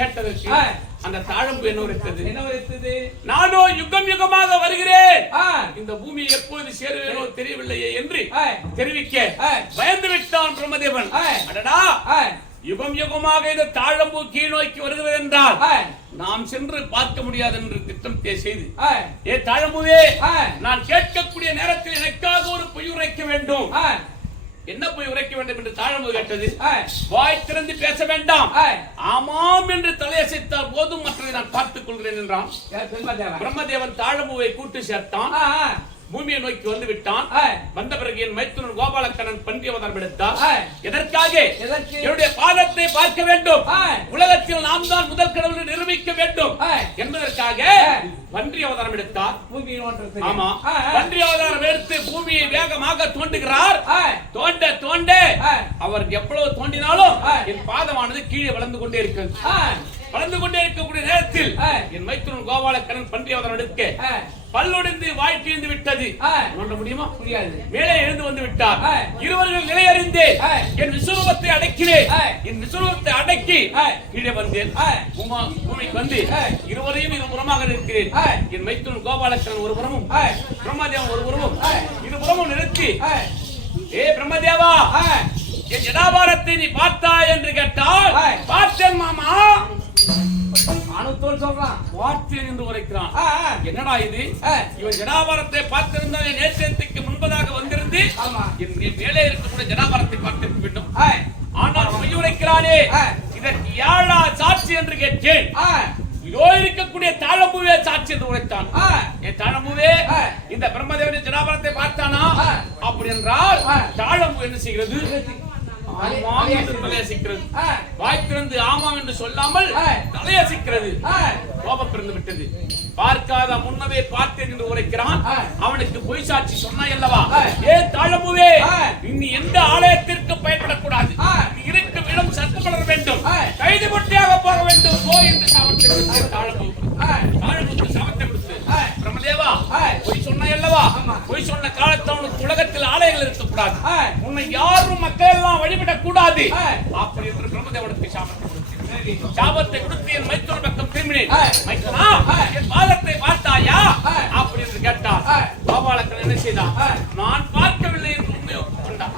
கேட்டதற்கு அந்த தாழம்பு என்ன உரைத்தது? நானோ யுகம் யுகமாக வருகிறேன், இந்த பூமியை எப்பொழுது சேருவேனோ தெரியவில்லையே என்று தெரிவிக்க பயந்து விட்டான் பிரம்மதேவன். அடடா, யுகம் யுகமாக இந்த தாழம்பு கீழ் நோக்கி வருகிறது என்றால் நாம் சென்று பார்க்க முடியாது என்று திட்டத்தை செய்து, ஏ தாழம்புவே, நான் கேட்கக்கூடிய நேரத்தில் எனக்காக ஒரு பொய் உரைக்க வேண்டும். என்ன போய் உரைக்க வேண்டும் என்று தாழம்பு கேட்டது. வாய் திறந்து பேச வேண்டாம், ஆமாம் என்று தலையசைத்தால் போதும், மற்றதை நான் பார்த்துக் கொள்கிறேன் என்றான். பிரம்மதேவன் தாழம்புவை கூட்டு சேர்த்தான், பூமியை நோக்கி வந்து விட்டான். வந்த பிறகு என் மைத்துனன் கோபாலக்கண்ணன் பன்றி அவதாரம் எடுத்தார். எதற்காக? என்னுடைய பாதத்தை பார்க்க வேண்டும், உலகத்தில் நாம் தான் முதல் கடவுள் நிரூபிக்க வேண்டும் என்பதற்காக பன்றி அவதாரம் எடுத்தார். ஆமா, பன்றி அவதாரம் எடுத்து பூமியை வேகமாக தோண்டுகிறார். தோண்ட தோண்ட அவர் எவ்வளவு தோண்டினாலும் என் பாதமானது கீழே வளர்ந்து கொண்டே இருக்கிறது. வளர்ந்து கொண்டே இருக்கக்கூடிய நேரத்தில் என் மைத்துனன் கோபாலக்கண்ணன் பன்றி அவதாரம் எடுக்க பல்லொடிந்து வாய் கிழிந்து விட்டது. நோண்ட முடியுமா? முடியாது. மேலே எழுந்து வந்து விட்டார். இருவர்கள் நிலையறிந்து என் விசுரூபத்தை அடக்கினேன். என் விசுரூபத்தை அடக்கி கீழே வந்தேன். பூமிக்கு வந்து இருவரையும் இருபுறமாக நிற்கிறேன். என் மைத்துனன் கோபாலக்கண்ணன் ஒரு புறமும் பிரம்மதேவன் ஒரு புறமும் இருபுறமும் நிறுத்தி, ஏ பிரம்மதேவா, என் ஜடாபாரத்தை நீ பார்த்தாய் என்று கேட்டால் பார்த்தேன் மாமா. சொல்றான், பார்த்தேன் என்று உரைக்கிறான். என்னடா இது? இவன் ஜடாபாரத்தை பார்த்திருந்தால் நேற்றத்துக்கு முன்பதாக வந்திருந்து என் மேலே இருக்கக்கூடிய ஜடாபாரத்தை பார்த்திருக்க வேண்டும். ஆனால் பொய் உரைக்கிறானே, இதற்கு யாழா சாட்சி என்று கேட்டேன். இதோ இருக்கக்கூடிய தாழம்புவே சாட்சி என்று உரைத்தான். என் தாழம்புவே, இந்த பிரம்மதேவனின் ஜடாபாரத்தை பார்த்தானா? அப்படி என்றால் தாழம்பு என்ன செய்கிறது? ஆமாம் என்று தலையசிக்கிறது. வாய் திறந்து ஆமாம் என்று சொல்லாமல் தலையசிக்கிறது. கோபம் பிறந்து விட்டது. பார்க்காத முன்னவே பார்த்தேன் என்று உரைக்கிறான். அவனுக்கு பொய் சாட்சி சொன்னாய் அல்லவா? ஏ தாழம்புவே, இனி எந்த ஆலயத்திற்கு பயன்படக்கூடாது, இருக்கும் இடம் சத்து வளர வேண்டும், கைது பொட்டியாக போக வேண்டும் போ என்று சாபத்தை கொடுத்து தாழம்புக்கு சாபத்தை கொடுத்து, பிரம்மதேவா, பொய் சொன்னாய் அல்லவா? பொய் சொன்ன காலத்தவனுக்கு உலகத்தில் ஆலயங்கள் இருக்கக்கூடாது, உன்னை யாரும் மக்கள் எல்லாம் வழிபடக் கூடாது அப்படி என்று பிரம்மதேவனுக்கு சாபத்தை கொடுத்து என் மைத்துன பக்கம் திரும்பினேன். மைத்துனா, என் பாதத்தை பார்த்தாயா அப்படி என்று கேட்டார். கோபாலக்கண்ணன் என்ன செய்தான்? நான் பார்க்கவில்லை என்று உண்மை ஒப்புக்கொண்டார்.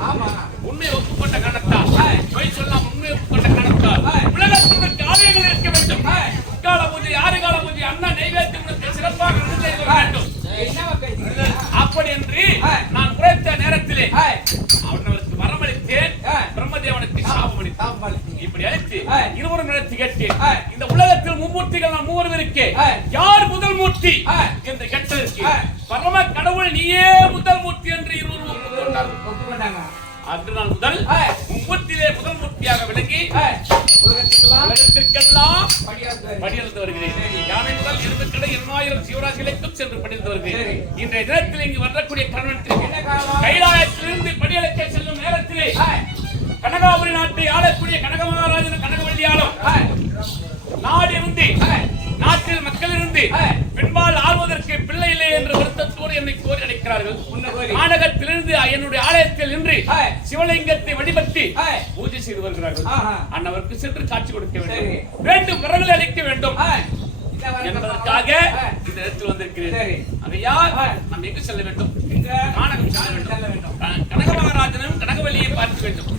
உண்மை ஒப்புக்கொண்ட காரணத்தால், பொய் சொல்லாம் உண்மை ஒப்புக்கொண்ட காரணத்தால் உலகத்திற்கு ஆலயங்கள் இருக்க வேண்டும். முக்கால பூஜை, ஆறு கால பூஜை, அண்ணா நைவேத்தியத்தை சிறப்பாக நடந்து வேண்டும். அப்படி என்று நான் உரைத்த நேரத்திலே அவனுக்கு வரமளித்தேன். பிரம்மதேவனுக்கு சாபம் அளித்தான். இப்படி அளித்து இருவரும் நடத்தி கேட்டேன், இந்த உலகத்தில் மும்மூர்த்திகள் நான் மூவரும் இருக்கே, யார் முதல் மூர்த்தி என்று கேட்டதற்கு பரம கடவுள் நீயே முதல் மூர்த்தி என்று இருவரும் ஒப்புக்கொண்டாங்க. அன்று நான் முதல் மும்மூர்த்தியிலே முதல் மூர்த்தியாக விளங்கி உலகத்திற்கெல்லாம் படியெடுத்து வருகிறேன். யானை முதல் எருதுக்கடை 20,000 சிவராசிகளுக்கும் சென்று படித்து வருகிறேன். இன்றைய தினத்தில் இங்கு வரக்கூடிய கணவனுக்கு கைலாயத்திலிருந்து படியெடுக்க செல்லும் நேரத்திலே கனகாபுரி நாட்டை ஆளக்கூடிய கனக மகாராஜன் கனகவல்லியாலும் நாடு இருந்து நாட்டில் மக்கள் இருந்து பெண்பால் ஆள்வதற்கு பிள்ளை இல்லை என்ற வருத்தத்தோடு என்னை கோரி அழைக்கிறார்கள். நாடகத்திலிருந்து என்னுடைய ஆலயத்தில் நின்று சிவலிங்கத்தை வழிபட்டு பூஜை செய்து வருகிறார்கள். அன்னவருக்கு சென்று காட்சி கொடுக்க வேண்டும், வேண்டும் வரங்களை அளிக்க வேண்டும் என்பதற்காக இந்த இடத்தில் வந்திருக்கிறேன். அதையால் நாம் எங்கு செல்ல வேண்டும்? நாடகம் செல்ல வேண்டும். கனக மகாராஜனும் கனகவல்லியை பார்க்க வேண்டும்.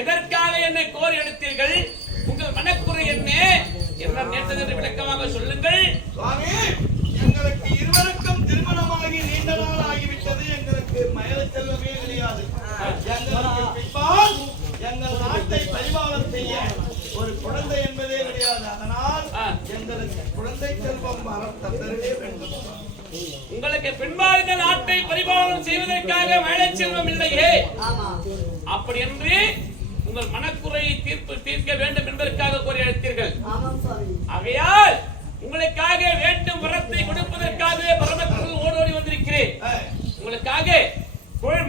எதற்காக என்னை கோரி எடுத்தீர்கள்? உங்கள் மனக்குறை என்ன? என்ன நேர்ந்தது விளக்கமாக சொல்லுங்கள். சுவாமி, எங்களுக்கு இருவருக்கும் திருமணமாகி நீண்ட நாள் ஆகிவிட்டது. எங்களுக்கு மயல செல்வமே கிடையாது. எங்களுக்கு பின்பால் எங்கள் நாட்டை பரிபாலனம் செய்ய ஒரு குழந்தை என்பதே கிடையாது. அதனால் எங்களுக்கு குழந்தை செல்வம் தரவே வேண்டும். உங்களுக்கு பின்பால் இந்த நாட்டை பரிபாலனம் செய்வதற்காக மயல செல்வம் இல்லையே. அப்படி என்று உங்கள் மனக்குறையை தீர்க்க வேண்டும் என்பதற்காக கோரி அழைத்தீர்கள். ஆகையால் உங்களுக்காக வேண்டும் வரத்தை கொடுப்பதற்காக பரமக்கடல் ஓடோடி வந்திருக்கிறேன். உங்களுக்காக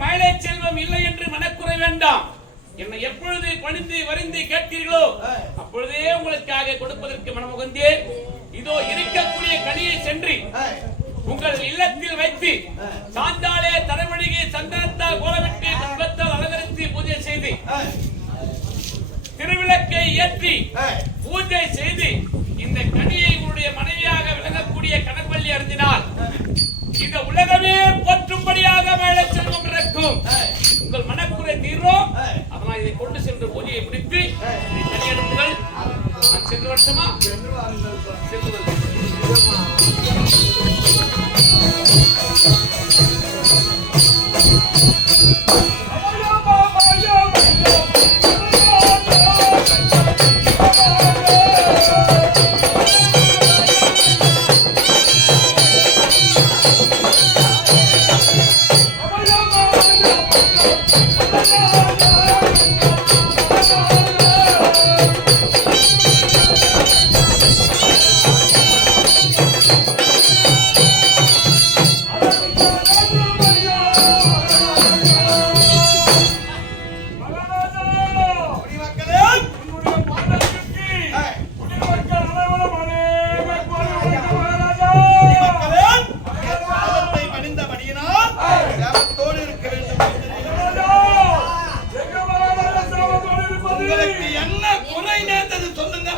மழை செல்வம் இல்லை என்று மனக்குறை வேண்டாம். என்னை எப்பொழுது பணிந்து வரிந்து கேட்டீர்களோ அப்பொழுதே உங்களுக்காக கொடுப்பதற்கு மனமுகந்தேன். இதோ இருக்கக்கூடிய கனியை சென்று உங்கள் இல்லத்தில் வைத்து சாந்தாலே தரமணிகை சந்தனத்தால் கோலமிட்டு புஷ்பத்தால் அலங்கரித்து பூஜை செய்து திருவிளக்கை ஏற்றி பூஜை செய்து இந்த கனியை உங்களுடைய மனைவியாக விளங்கக்கூடிய கனகவல்லி அறிந்தினால் இந்த உலகமே போற்றும்படியாக மேலே செல்வம் இருக்கும். உங்கள் மனக்குறை தீர்வோம். அதனால் இதை கொண்டு சென்று பூஜையை முடித்து இதை தனியெடுங்கள். நான் சென்று வருஷமா சென்று உங்களுக்கு என்ன குறை நேர்ந்தது சொல்லுங்க.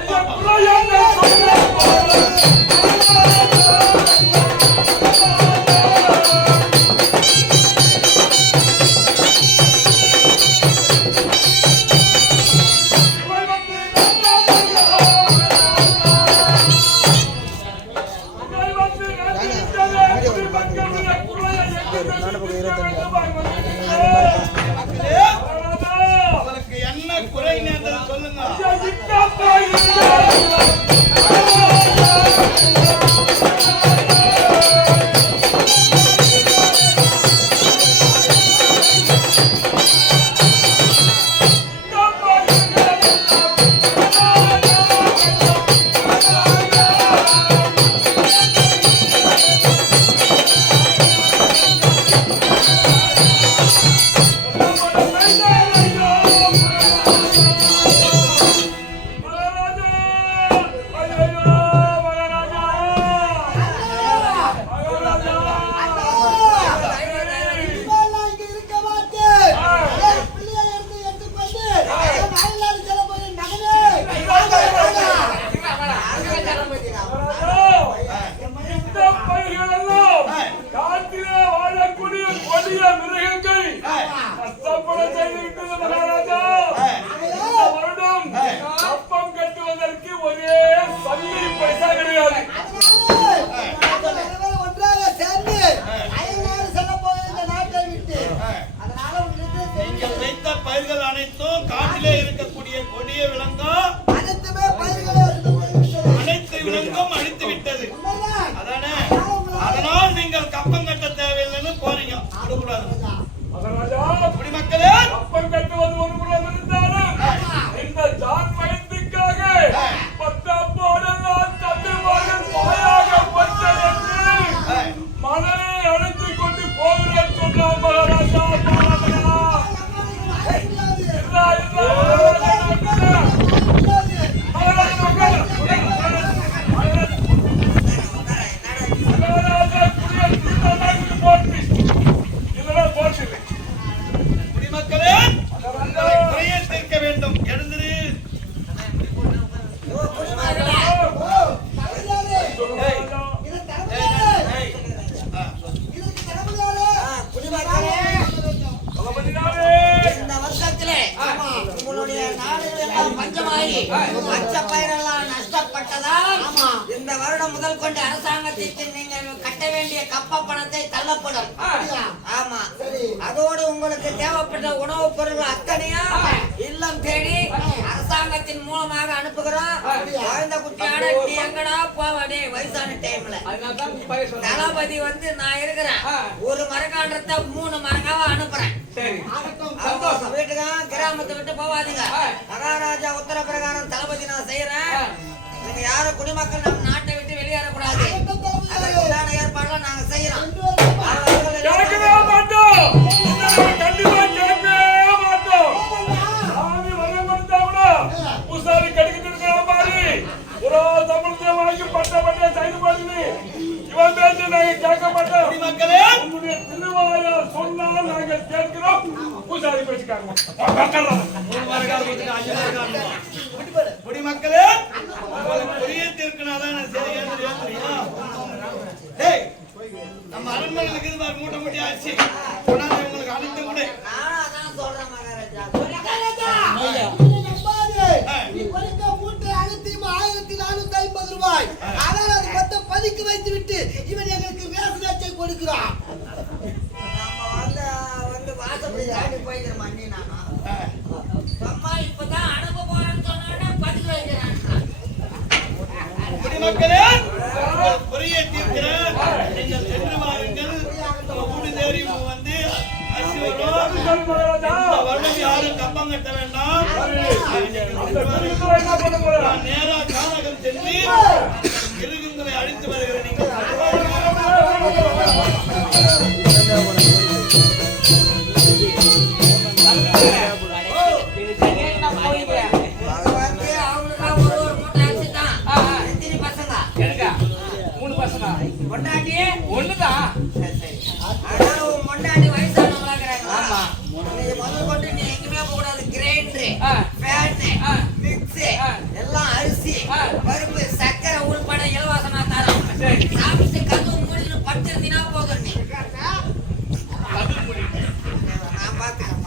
இந்த வருடம் முதல் கொண்டு அரசாங்கத்திற்கு நீங்கள் கட்ட வேண்டிய கப்ப பணத்தை தள்ளப்படும். ஆமா, அதோடு உங்களுக்கு தேவைப்பட்ட உணவுப் பொருட்கள் அத்தனையும் இல்லம் தேடி அரசாங்கத்தின் மூலமாக அனுப்புகிறோம். குழந்தை குட்டியான நீ எங்கடா போவடே வயசான டைம்ல தளபதி வந்து நான் இருக்கிறேன், ஒரு மரக்காண்டத்தை 3 மரக்காவா அனுப்புறேன். வீட்டுக்கு கிராமத்தை விட்டு போவாதீங்க. மகாராஜா உத்தர பிரகாரம் தளபதி நான் செய்யறேன். நீங்க யாரும் குடிமக்கள் நம்ம நாட்டை விட்டு வெளியேறக்கூடாது. அதற்கான ஏற்பாடுலாம் நாங்க செய்யறோம். இவன் பேச்சு நாங்க கேட்க மாட்டோம். குடிமக்களே, உங்களுடைய திருவாயால் சொன்னால் நாங்கள் கேட்கிறோம். பூசாரி பேச்சு கேட்க மாட்டோம். குடிமக்களே, உங்களுக்கு புரியத்திருக்கனாதான் நான் சரி ஏத்துறியா? டேய், நம்ம அரண்மனைக்கு இது மாதிரி மூட்டை மூட்டை ஆச்சு. கொண்டாந்து உங்களுக்கு அனைத்து கூட. நானும் அதான் சொல்றேன் மகாராஜா. மகாராஜா, நீ கொடுத்த மூட்டை அனைத்தையும் 1450 ரூபாய். ஆனால் அது மொத்தம் பதுக்கி வைத்து விட்டு இவன் எங்களுக்கு வேசனாச்சை கொடுக்கிறான். நம்ம வந்து வாசப்படி தாண்டி போய்க்கிற மண்ணி நானா அம்மா இப்பதான் அனுப்ப போறேன்னு சொன்னோடனே பதுக்கி வைக்கிறான். குடிமக்களே, புரியத்திருக்கிறேன். நீங்கள் சென்று வாருங்கள். நம்ம வீடு தேடி வந்து அரிசி வரும். இந்த வருடம் யாரும் கப்பம் கட்ட வேண்டாம். என்ன பண்ண போறா? நான் நேரா கானகம் சென்று மிருகங்களை அழித்து வருகிறேன். நீங்கள் பொண்டாட்டி வயசானவங்களா இருக்கிறாங்களா? நீங்க முதல் கொண்டு நீ எங்கேயுமே போக கூடாது. கிரைண்டரு, ஃபேனு, மிக்ஸி, எல்லாம் அரிசி, பருப்பு, சக்கரை உள்பட இலவசமா தரோம். சாப்பிட்டு கதவு மூடிட்டு படுத்திருந்தீனா போதும். நீ நான் பாத்துக்கிறேன்.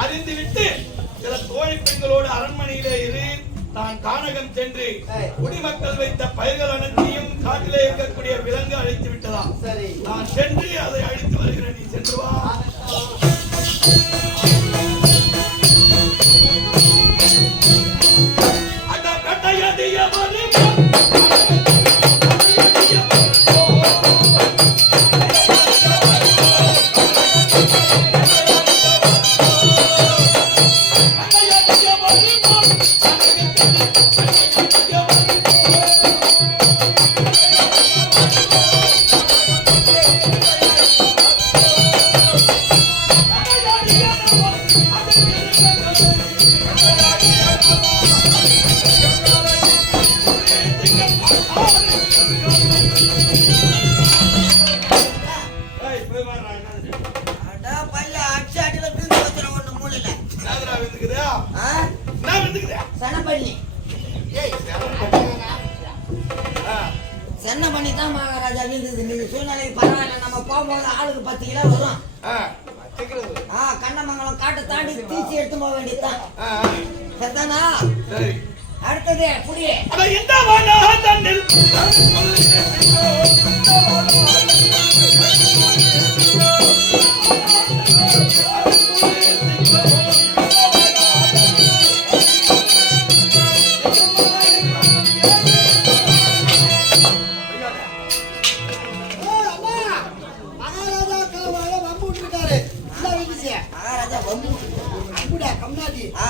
அறிந்துவிட்டு சில தோழி பெண்களோடு அரண்மனையிலே இரு. நான் கானகம் சென்று குடிமக்கள் வைத்த பயிர்கள் அனைத்தையும் காட்டிலே இருக்கக்கூடிய விலங்கு அழைத்து விட்டதா? சரி, நான் சென்று அதை அழித்து வருகிறேன். நீ சென்று வா. அந்த கட்டையதிய சென்னை பண்ணி தான் மகாராஜா வீழ்ந்தது. நீங்க சூழ்நிலை பரவாயில்ல. நம்ம போகும்போது ஆளுக்கு 10 கிலோ வரும். கண்ணமங்கலம் காட்டை தாண்டி தீச்சி எடுத்து போக வேண்டியதுதான். சரிதானா? அடுத்தது புடி.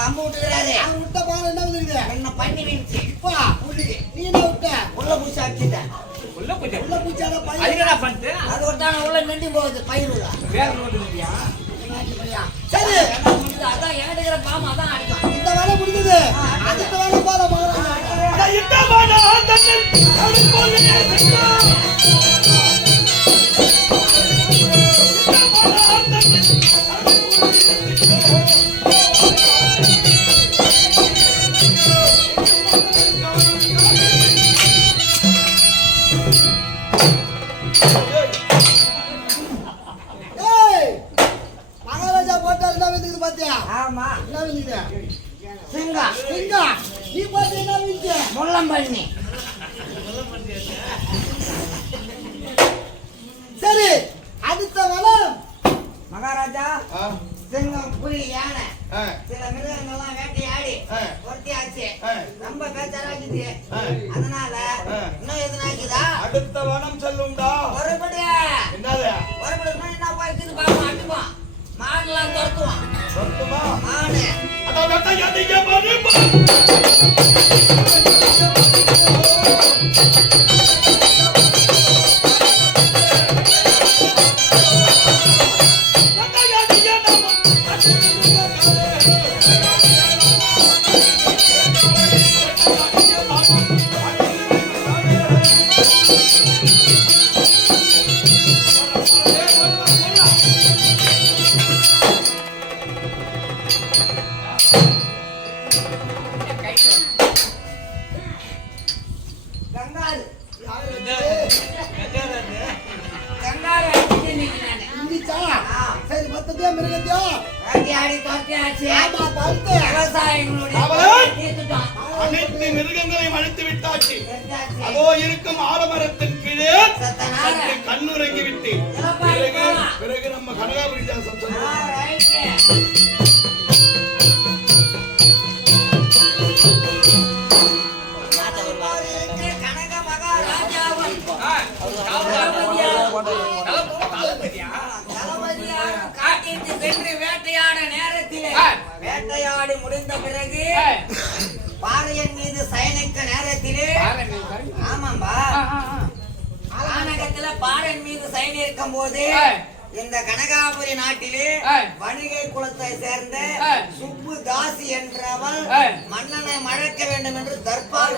அம்பு விட்டுக்கிறாரு. விட்ட பாரு என்ன வந்துருக்குது? என்ன பண்ணி வீழ்ச்சி. நீ என்ன விட்ட? உள்ள பூச்சி அடிச்சுட்ட. உள்ள போய் உள்ள பூச்சாத பையன். அதுக்கடா பண்ணிட்டு அது ஒருத்தான உள்ள நின்று போகுது பயிர் உள்ள. வேற நோட்டு இல்லையா? சரி, அதான் எங்கிட்ட பாம்பு அதான் அடிக்கும். இந்த வேலை முடிஞ்சது. அடுத்த வேலை பாரு மகாராஜா. மகாராஜா போட்டா என்ன விழுந்துக்குது பாத்தியா? ஆமா. என்ன விழுந்துக்குது? சிங்கா. சிங்கா. நீ போட்டு என்ன விழுந்து? முள்ளம்பண்ணி. சரி, அடுத்த வேலை மகாராஜா உண்டா ஒருபடியா என்னது ஒருபடி என்ன போயிட்டு பாப்போம் அடிப்பான் மான்லாம் துரத்துவான் சொத்துமா மானு அதான் வெட்ட யாதிக்க பாரு கங்காரு கங்காரு அடிச்சு நிக்கிறானே இந்திச்சா சரி மொத்தத்தையோ மிருகத்தையோ வேட்டையாடி துரத்தியாச்சு ஆமா பார்த்து விவசாயிகளுடைய அவளே? தீர்த்துட்டான் அனைத்து மிருகங்களையும் அழித்து விட்டாச்சு எடுத்தாச்சு. அதோ இருக்கும் ஆலமரத்தின் கீழே சத்தனார. சற்று கண்ணுறங்கி விட்டு இளப்பாரி பிறகு போலாம். பிறகு நம்ம கனகாபுரி தாசம் ஆ, சொல்லுவோம் ரைட்டு. இருக்கு கனக மகாராஜாவும் தளபதியாரும் காட்டிற்கு சென்று வேட்டையாட நேரத்திலே வேட்டையாடி முடிந்த பிறகு பாறையின் மீது சயனிக்க நேரத்திலே ஆமாம்பா கானகத்துல பாறையின் மீது சயனிக்கும் போது இந்த கனகாபுரி நாட்டிலே வணிகை குலத்தை சேர்ந்த சுப்பு தாசி என்றவள் மன்னனை மழக்க வேண்டும் என்று தற்பால்